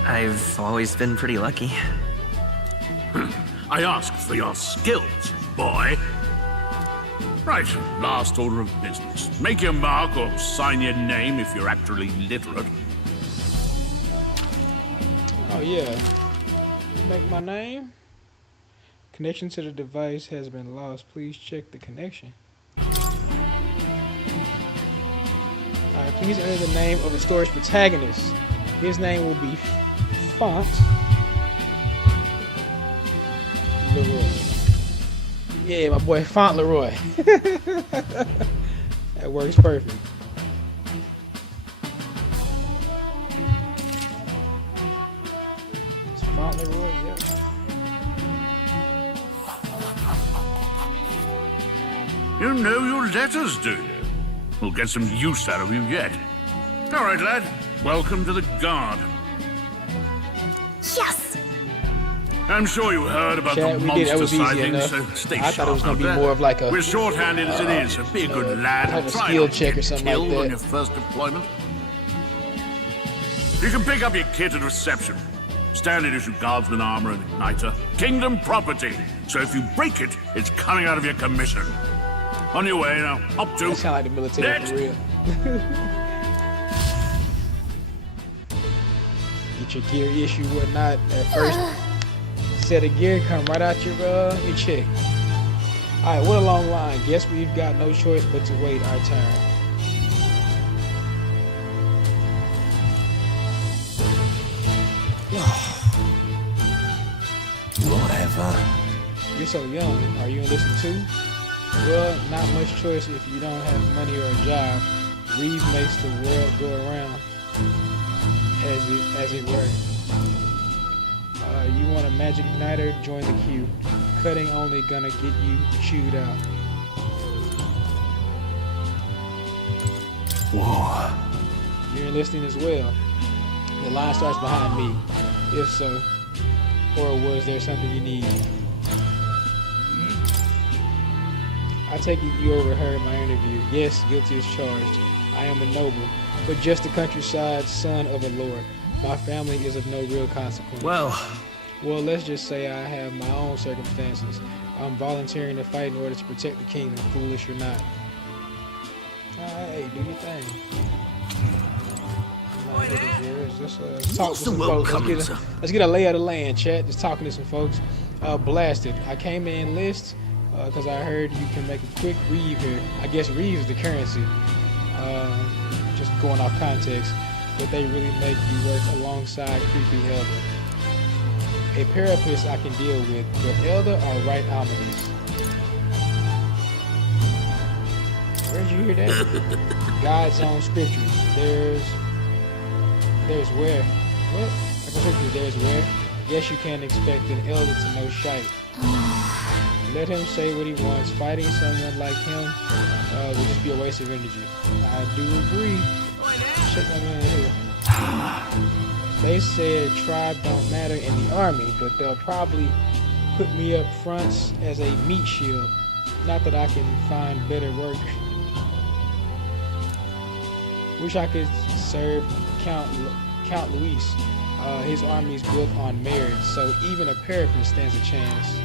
I've always been pretty lucky. I asked for your skills, boy. Right, last order of business. Make your mark or sign your name if you're actually literate. Oh yeah. Make my name. Connection to the device has been lost. Please check the connection. Alright, please enter the name of the story's protagonist. His name will be Font Leroy. Yeah, my boy Font Leroy. That works perfect. It's Font Leroy, yeah. You know your letters, do you? We'll get some use out of you yet. All right, lad. Welcome to the Guard. Yes! I'm sure you heard about Chad, the monster sightings, enough. so stay I thought it was sharp gonna out be there. more of like a We're short-handed as it is, so be a good lad have and a try skill not to check get or something like killed that. on your first deployment. You can pick up your kit at reception. Standard issue guardsman armor and igniter. Kingdom property. So if you break it, it's coming out of your commission. On your way now. Up to. That sound like the military Next. for real. Get your gear issue, whatnot. At first set of gear come right out your check. Alright, what a long line. Guess we've got no choice but to wait our turn. Whatever. You're so young. Are you enlisting too? Well, not much choice if you don't have money or a job. Reeve makes the world go around, as it were. You want a magic igniter? Join the queue. Cutting only gonna get you chewed out. Whoa. You're enlisting as well. The line starts behind me. If so, or was there something you need? I take it you overheard my interview. Yes, guilty as charged. I am a noble, but just a countryside son of a lord. My family is of no real consequence. Well, let's just say I have my own circumstances. I'm volunteering to fight in order to protect the kingdom, foolish or not. Hey, do your thing. Let's talk to some folks. Let's get a lay of the land, chat. Just talking to some folks. Blasted. I came to enlist because I heard you can make a quick reeve here. I guess reeve is the currency. Just going off context. But they really make you work alongside creepy elder. A parapist I can deal with, but elder are right ominous. Where'd you hear that? God's own scriptures. There's where? What? Scriptures, there's where? Guess you can't expect an elder to know shite. Let him say what he wants. Fighting someone like him would just be a waste of energy. I do agree. Check my man here. They said tribe don't matter in the army, but they'll probably put me up front as a meat shield. Not that I can find better work. Wish I could serve Count Luis. His army is built on merit, so even a paraphrase stands a chance.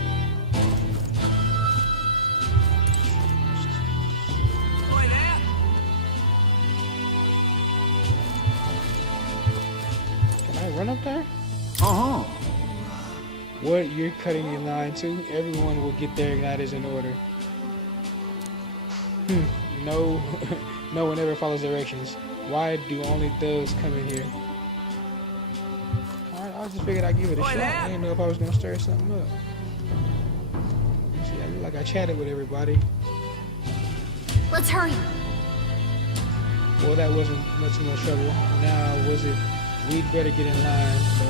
Can I run up there? Uh-huh. What you're cutting your line to? Everyone will get their igniters in order. No, no one ever follows directions. Why do only thugs come in here? I just figured I'd give it a shot. I didn't know if I was gonna stir something up. See, I look like I chatted with everybody. Let's hurry. Well, that wasn't much trouble. Now, was it? We'd better get in line, so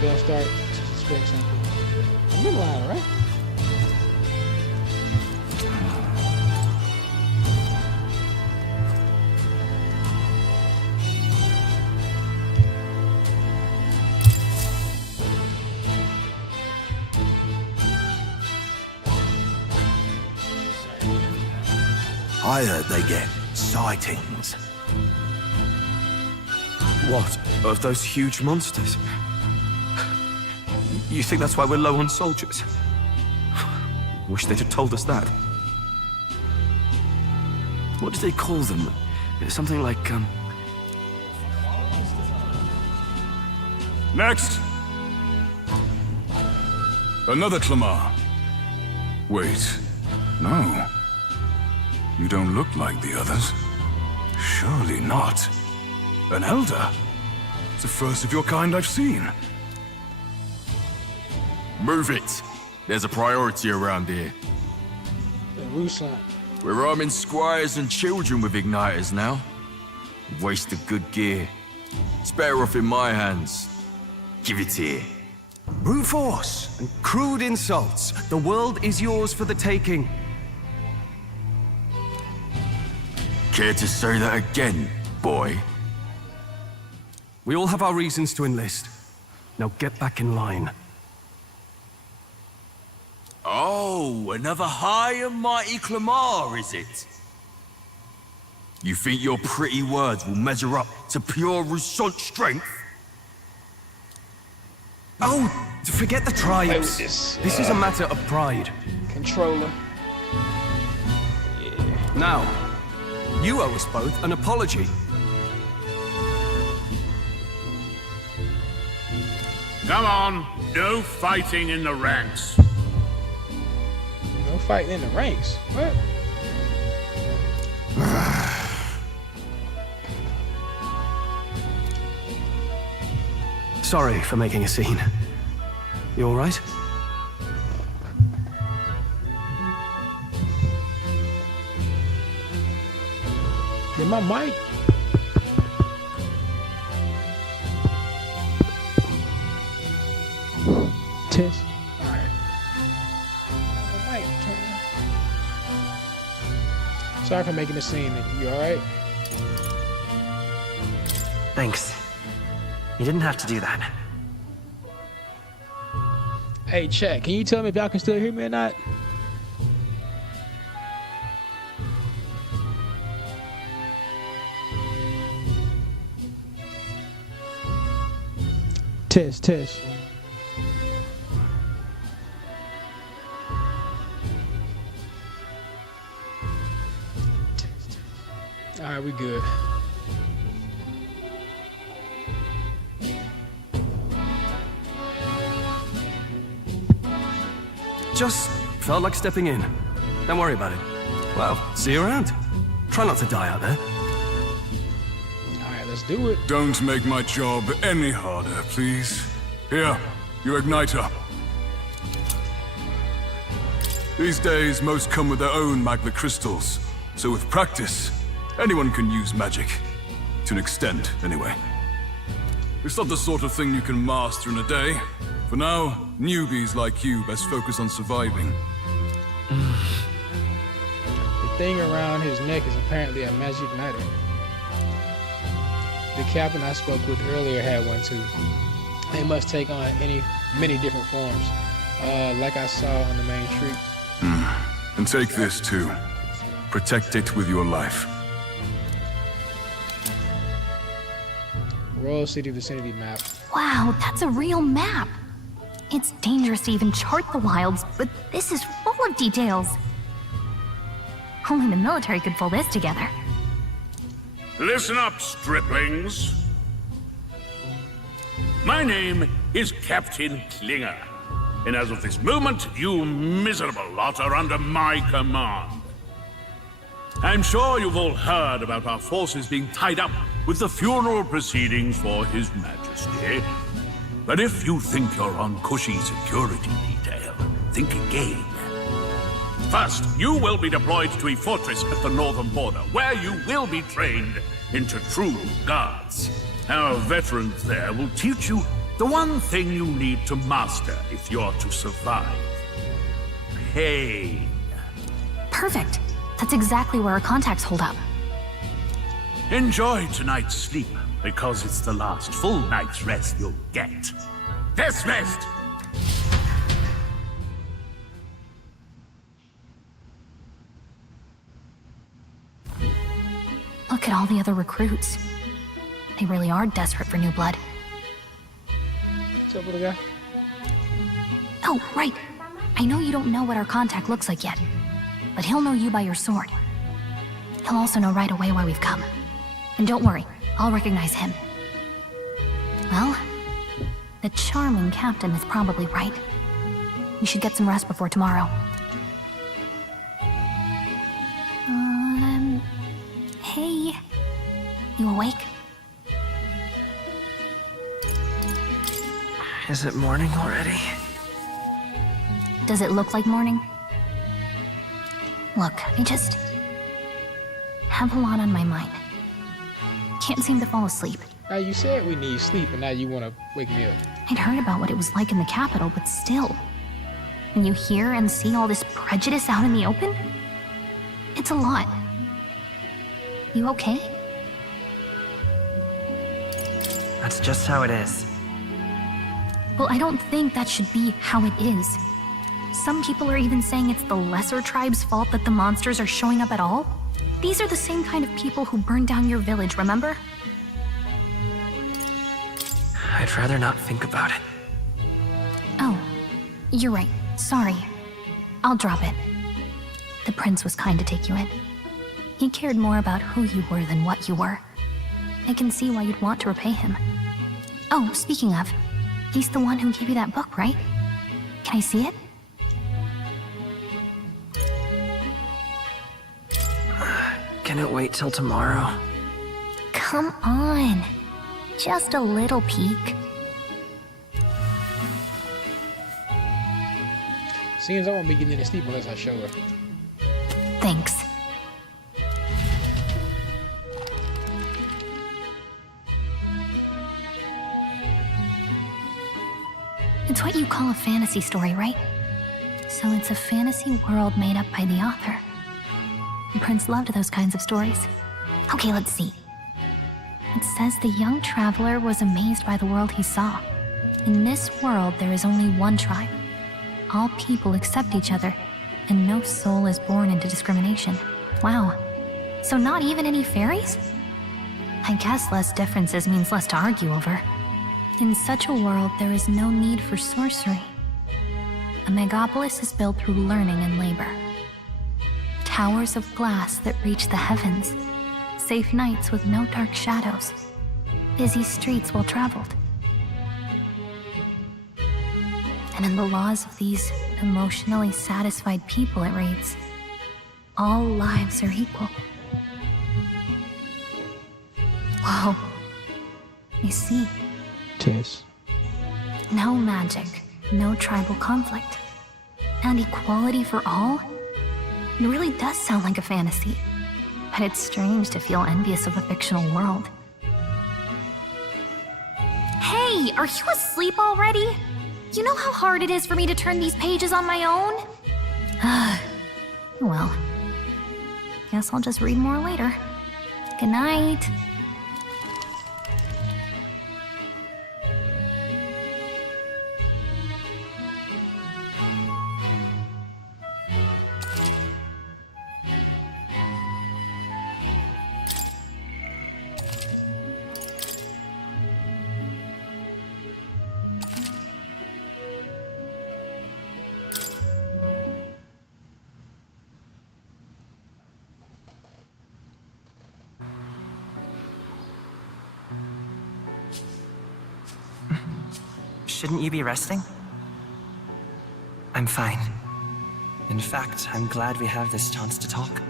they'll start to suspect something. I'm in line, right? I heard they get sightings. What? Of those huge monsters? You think that's why we're low on soldiers? Wish they'd have told us that. What do they call them? Something like, Next! Another Clamar. Wait, no. You don't look like the others. Surely not. An elder? It's the first of your kind I've seen. Move it. There's a priority around here. Ruslan. We're arming squires and children with igniters now. Waste of good gear. It's better off in my hands. Give it here. brute force and crude insults. The world is yours for the taking. Care to say that again, boy? We all have our reasons to enlist. Now get back in line. Oh, another high and mighty Clamar, is it? You think your pretty words will measure up to pure Rousseau strength? Oh, forget the tribes. This is a matter of pride. Controller. Now, you owe us both an apology. Come on, no fighting in the ranks. No fighting in the ranks? What? Sorry for making a scene. You all right? Did my mic? Test. Alright. My mic turn on. Sorry for making a scene. You alright? Thanks. You didn't have to do that. Hey, chat, can you tell me if y'all can still hear me or not? Test, test. All right, we good. just felt like stepping in. Don't worry about it. Well, see you around. Try not to die out there. Alright, let's do it. Don't make my job any harder, please. Here, your igniter. These days, most come with their own magma crystals. So with practice, anyone can use magic. To an extent, anyway. It's not the sort of thing you can master in a day. For now, newbies like you best focus on surviving. The thing around his neck is apparently a magic igniter. The captain I spoke with earlier had one too. They must take on many different forms, like I saw on the main street. And take this too. Protect it with your life. Royal City vicinity map. Wow, that's a real map. It's dangerous to even chart the wilds, but this is full of details. Only the military could pull this together. Listen up, striplings. My name is Captain Klinger, and as of this moment, you miserable lot are under my command. I'm sure you've all heard about our forces being tied up with the funeral proceedings for His Majesty. But if you think you're on cushy security detail, think again. First, you will be deployed to a fortress at the northern border, where you will be trained into true guards. Our veterans there will teach you the one thing you need to master if you're to survive. Pain. Perfect. That's exactly where our contacts hold up. Enjoy tonight's sleep, because it's the last full night's rest you'll get. Dismissed! Look at all the other recruits. They really are desperate for new blood. What's up, little guy? Oh, right. I know you don't know what our contact looks like yet, but he'll know you by your sword. He'll also know right away why we've come. And don't worry, I'll recognize him. Well, the charming captain is probably right. We should get some rest before tomorrow. Hey. You awake? Is it morning already? Does it look like morning? Look, I just have a lot on my mind. Can't seem to fall asleep. Now you said we need sleep, and now you want to wake me up. I'd heard about what it was like in the capital, but still. When you hear and see all this prejudice out in the open, it's a lot. You okay? That's just how it is. Well, I don't think that should be how it is. Some people are even saying it's the lesser tribe's fault that the monsters are showing up at all. These are the same kind of people who burned down your village, remember? I'd rather not think about it. Oh, you're right. Sorry. I'll drop it. The prince was kind to take you in. He cared more about who you were than what you were. I can see why you'd want to repay him. Oh, speaking of, he's the one who gave you that book, right? Can I see it? Can it wait till tomorrow? Come on. Just a little peek. Seems I won't be getting any sleep unless I show her. Thanks. It's what you call a fantasy story, right? So it's a fantasy world made up by the author. The prince loved those kinds of stories. Okay, let's see. It says the young traveler was amazed by the world he saw. In this world, there is only one tribe. All people accept each other, and no soul is born into discrimination. Wow. So not even any fairies? I guess less differences means less to argue over. In such a world, there is no need for sorcery. A megapolis is built through learning and labor. Towers of glass that reach the heavens. Safe nights with no dark shadows. Busy streets well traveled. And in the laws of these emotionally satisfied people, it reads, all lives are equal. Whoa. You see. Tess. No magic, no tribal conflict, and equality for all? It really does sound like a fantasy, but it's strange to feel envious of a fictional world. Hey, are you asleep already? You know how hard it is for me to turn these pages on my own? Well, guess I'll just read more later. Good night. Shouldn't you be resting? I'm fine. In fact, I'm glad we have this chance to talk.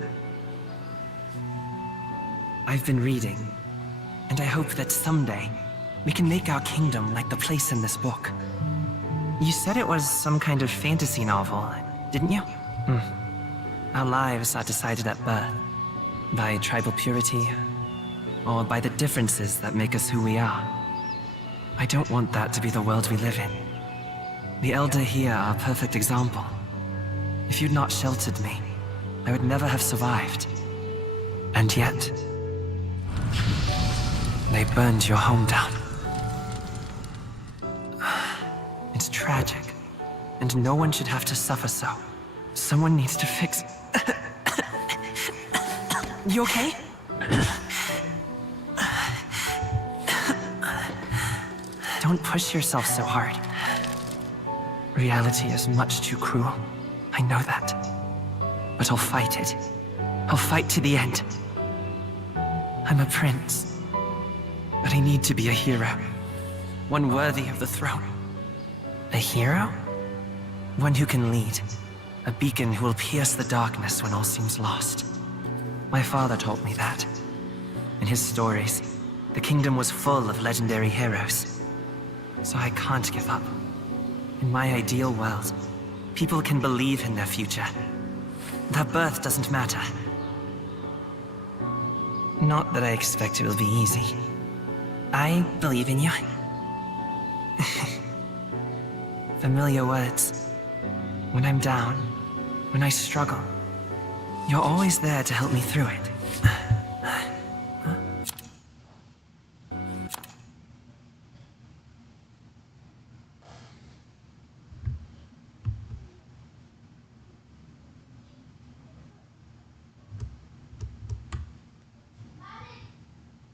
I've been reading, and I hope that someday we can make our kingdom like the place in this book. You said it was some kind of fantasy novel, didn't you? Our lives are decided at birth, by tribal purity, or by the differences that make us who we are. I don't want that to be the world we live in. The Elder here are a perfect example. If you'd not sheltered me, I would never have survived. And yet, they burned your home down. It's tragic, and no one should have to suffer so. Someone needs to fix... You okay? Don't push yourself so hard. Reality is much too cruel. I know that. But I'll fight it. I'll fight to the end. I'm a prince. But I need to be a hero. One worthy of the throne. A hero? One who can lead. A beacon who will pierce the darkness when all seems lost. My father taught me that. In his stories, the kingdom was full of legendary heroes. So I can't give up. In my ideal world, people can believe in their future. Their birth doesn't matter. Not that I expect it will be easy. I believe in you. Familiar words. When I'm down, when I struggle, you're always there to help me through it.